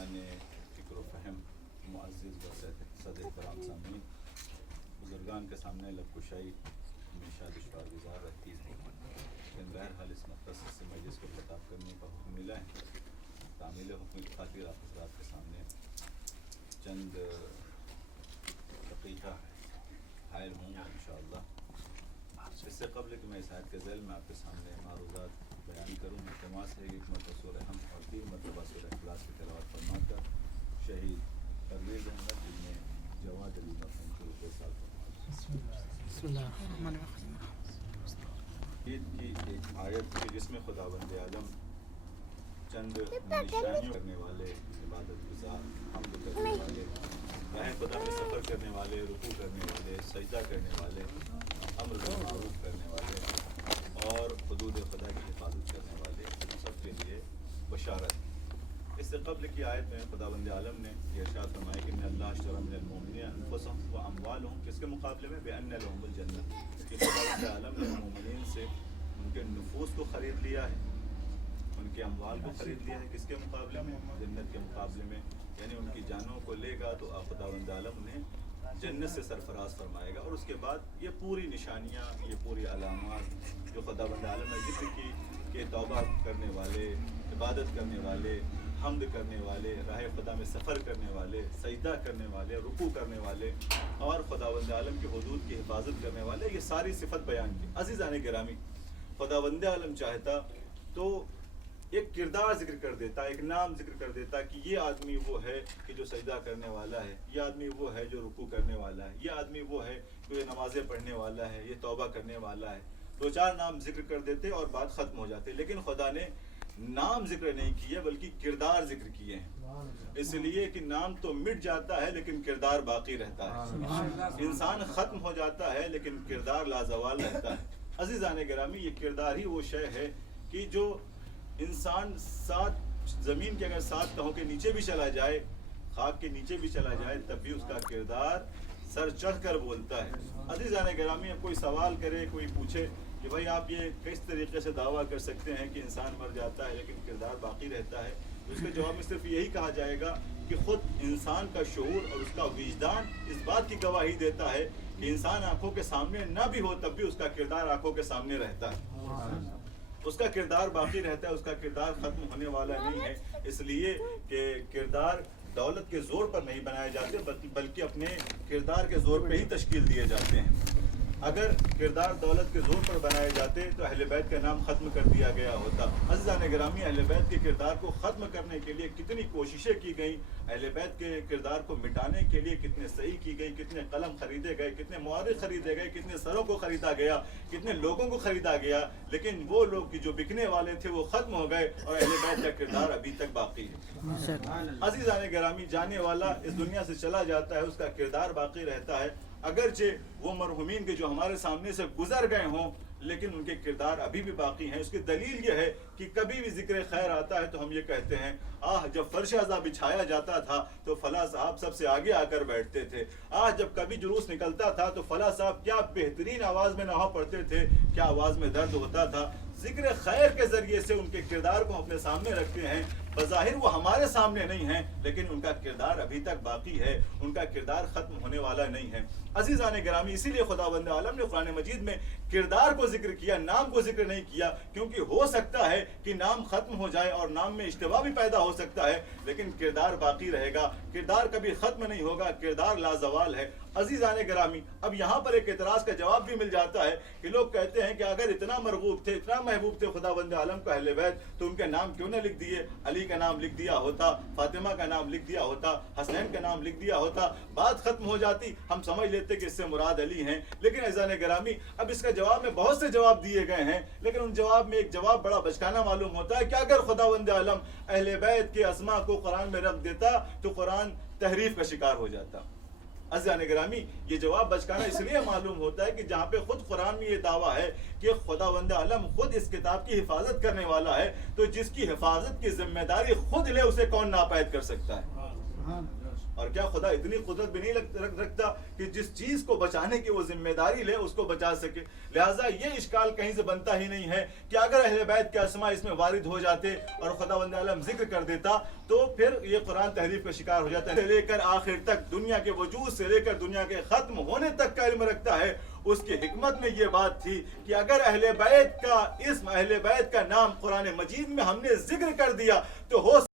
صاحبان فکر و فہم، معزز و صد احترام سامعین، بزرگان کے سامنے لب کشائی ہمیشہ دشوار گزار رہتی ہے، لیکن بہرحال اس مختصر سے مجلس کو خطاب کرنے کا حکم ملا ہے۔ تعمیل حکم کی خاطر آپ حضرات کے سامنے چند دقیقہ حائل ہوں گا انشاءاللہ۔ اس سے قبل کہ میں اس آیت کے ذیل میں آپ کے سامنے معروضات بیان کروں، التماس ہے ایک مرتبہ سورہ حمد اور 3 مرتبہ سورہ اخلاص کی تلاوت فرما کر شہید پرویز احمد ابن جواد علی مرحوم کے روح سال فرما۔ بسم اللہ الرحمن الرحیم۔ عید کی ایک آیت کی جس میں خداوند عالم چند نشانیوں کرنے والے، عبادت گزار، حمد کرنے والے، راہ خدا میں سفر کرنے والے، رکوع کرنے والے، سجدہ کرنے والے، امر بالمعروف کرنے والے اور حدود خدا کی حفاظت کرنے والے، ان سب کے لیے بشارت۔ اس سے قبل کی آیت میں خداوند عالم نے یہ ارشاد فرمایا کہ ان اللہ اشتری من المؤمنین انفسهم واموالهم، کس کے مقابلے میں؟ بان لهم الجنہ، کہ خداوند عالم نے مومنین سے ان کے نفوس کو خرید لیا ہے، ان کے اموال کو خرید لیا ہے، کس کے مقابلے میں؟ جنت کے مقابلے میں، یعنی ان کی جانوں کو لے گا تو خداوند عالم نے جنت سے سرفراز فرمائے گا۔ اور اس کے بعد یہ پوری نشانیاں، یہ پوری علامات جو خداوند عالم نے ذکر کی کہ توبہ کرنے والے، عبادت کرنے والے، حمد کرنے والے، راہ خدا میں سفر کرنے والے، سجدہ کرنے والے، رکوع کرنے والے اور خداوند عالم کے حدود کی حفاظت کرنے والے، یہ ساری صفت بیان کی۔ عزیزان گرامی، خداوند عالم چاہتا تو ایک کردار ذکر کر دیتا، ایک نام ذکر کر دیتا کہ یہ آدمی وہ ہے کہ جو سجدہ کرنے والا ہے، یہ آدمی وہ ہے جو رکوع کرنے والا ہے، یہ آدمی وہ ہے جو یہ نمازیں پڑھنے والا ہے، یہ توبہ کرنے والا ہے۔ 2-4 نام ذکر کر دیتے اور بات ختم ہو جاتی، لیکن خدا نے نام ذکر نہیں کیا بلکہ کردار ذکر کیے ہیں، اس لیے کہ نام تو مٹ جاتا ہے لیکن کردار باقی رہتا ہے۔ انسان ختم ہو جاتا ہے لیکن کردار لازوال رہتا ہے۔ عزیزان گرامی، یہ کردار ہی وہ شے ہے کہ جو انسان زمین کے اگر 7 تہوں کے نیچے بھی چلا جائے، خاک کے نیچے بھی چلا جائے، تب بھی اس کا کردار سر چڑھ کر بولتا ہے۔ عزیزان گرامی، اب کوئی سوال کرے، کوئی پوچھے کہ بھائی آپ یہ کس طریقے سے دعویٰ کر سکتے ہیں کہ انسان مر جاتا ہے لیکن کردار باقی رہتا ہے، تو اس کے جواب میں صرف یہی کہا جائے گا کہ خود انسان کا شعور اور اس کا وجدان اس بات کی گواہی دیتا ہے کہ انسان آنکھوں کے سامنے نہ بھی ہو تب بھی اس کا کردار آنکھوں کے سامنے رہتا ہے، اس کا کردار باقی رہتا ہے، اس کا کردار ختم ہونے والا نہیں ہے، اس لیے کہ کردار دولت کے زور پر نہیں بنائے جاتے بلکہ اپنے کردار کے زور پہ ہی تشکیل دیے جاتے ہیں۔ اگر کردار دولت کے زور پر بنائے جاتے تو اہل بیت کا نام ختم کر دیا گیا ہوتا۔ عزیزان گرامی، اہل بیت کے کردار کو ختم کرنے کے لیے کتنی کوششیں کی گئیں، اہل بیت کے کردار کو مٹانے کے لیے کتنے صحیح کی گئی، کتنے قلم خریدے گئے، کتنے مورخ خریدے گئے، کتنے سروں کو خریدا گیا، کتنے لوگوں کو خریدا گیا، لیکن وہ لوگ جو بکنے والے تھے وہ ختم ہو گئے اور اہل بیت کا کردار ابھی تک باقی ہے۔ عزیزان گرامی، جانے والا اس دنیا سے چلا جاتا ہے، اس کا کردار باقی رہتا ہے، اگرچہ وہ مرحومین کے جو ہمارے سامنے سے گزر گئے ہوں لیکن ان کے کردار ابھی بھی باقی ہیں۔ اس کی دلیل یہ ہے کہ کبھی بھی ذکر خیر آتا ہے تو ہم یہ کہتے ہیں، جب فرش عزا بچھایا جاتا تھا تو فلاں صاحب سب سے آگے آ کر بیٹھتے تھے، جب کبھی جلوس نکلتا تھا تو فلاں صاحب کیا بہترین آواز میں نہا پڑھتے تھے، کیا آواز میں درد ہوتا تھا۔ ذکر خیر کے ذریعے سے ان کے کردار کو اپنے سامنے رکھتے ہیں، بظاہر وہ ہمارے سامنے نہیں ہیں لیکن ان کا کردار ابھی تک باقی ہے، ان کا کردار ختم ہونے والا نہیں ہے۔ عزیزان گرامی، اسی لیے خداوند عالم نے قرآن مجید میں کردار کو ذکر کیا، نام کو ذکر نہیں کیا، کیونکہ ہو سکتا ہے کہ نام ختم ہو جائے اور نام میں اشتباہ بھی پیدا ہو سکتا ہے لیکن کردار باقی رہے گا، کردار کبھی ختم نہیں ہوگا، کردار لازوال ہے۔ عزیزان گرامی، اب یہاں پر ایک اعتراض کا جواب بھی مل جاتا ہے کہ لوگ کہتے ہیں کہ اگر اتنا مرغوب تھے، اتنا محبوب تھے خداوند عالم کا اہل بیت تو ان کے نام کیوں نہ لکھ دیے؟ علی کا نام لکھ دیا ہوتا، فاطمہ کا نام لکھ دیا ہوتا، حسنین کا نام لکھ دیا ہوتا، بات ختم ہو جاتی، ہم سمجھ لیتے کہ اس سے مراد علی ہیں۔ لیکن عزیزان گرامی، اب اس کا جواب میں بہت سے جواب دیے گئے ہیں لیکن ان جواب میں ایک جواب بڑا بچکانہ معلوم ہوتا ہے کہ اگر خداوند عالم اہل بیت کے اسماء کو قرآن میں رکھ دیتا تو قرآن تحریف کا شکار ہو جاتا۔ عزیزان گرامی، یہ جواب بچکانہ اس لیے معلوم ہوتا ہے کہ جہاں پہ خود قرآن میں یہ دعویٰ ہے کہ خداوند عالم خود اس کتاب کی حفاظت کرنے والا ہے، تو جس کی حفاظت کی ذمہ داری خود لے اسے کون ناپید کر سکتا ہے؟ اور کیا خدا اتنی قدرت بھی نہیں رکھتا کہ جس چیز کو بچانے کی وہ ذمہ داری لے اس کو بچا سکے؟ لہٰذا یہ اشکال کہیں سے بنتا ہی نہیں ہے کہ اگر اہل بیت کے اسماء اس میں وارد ہو جاتے اور خداوند عالم ذکر کر دیتا تو پھر یہ قرآن تحریف کا شکار ہو جاتا ہے. لے کر آخر تک، دنیا کے وجود سے لے کر دنیا کے ختم ہونے تک کا علم رکھتا ہے. اس کی حکمت میں یہ بات تھی کہ اگر اہل بیت کا اسم، اہل بیت کا نام قرآن مجید میں ہم نے ذکر کر دیا تو ہو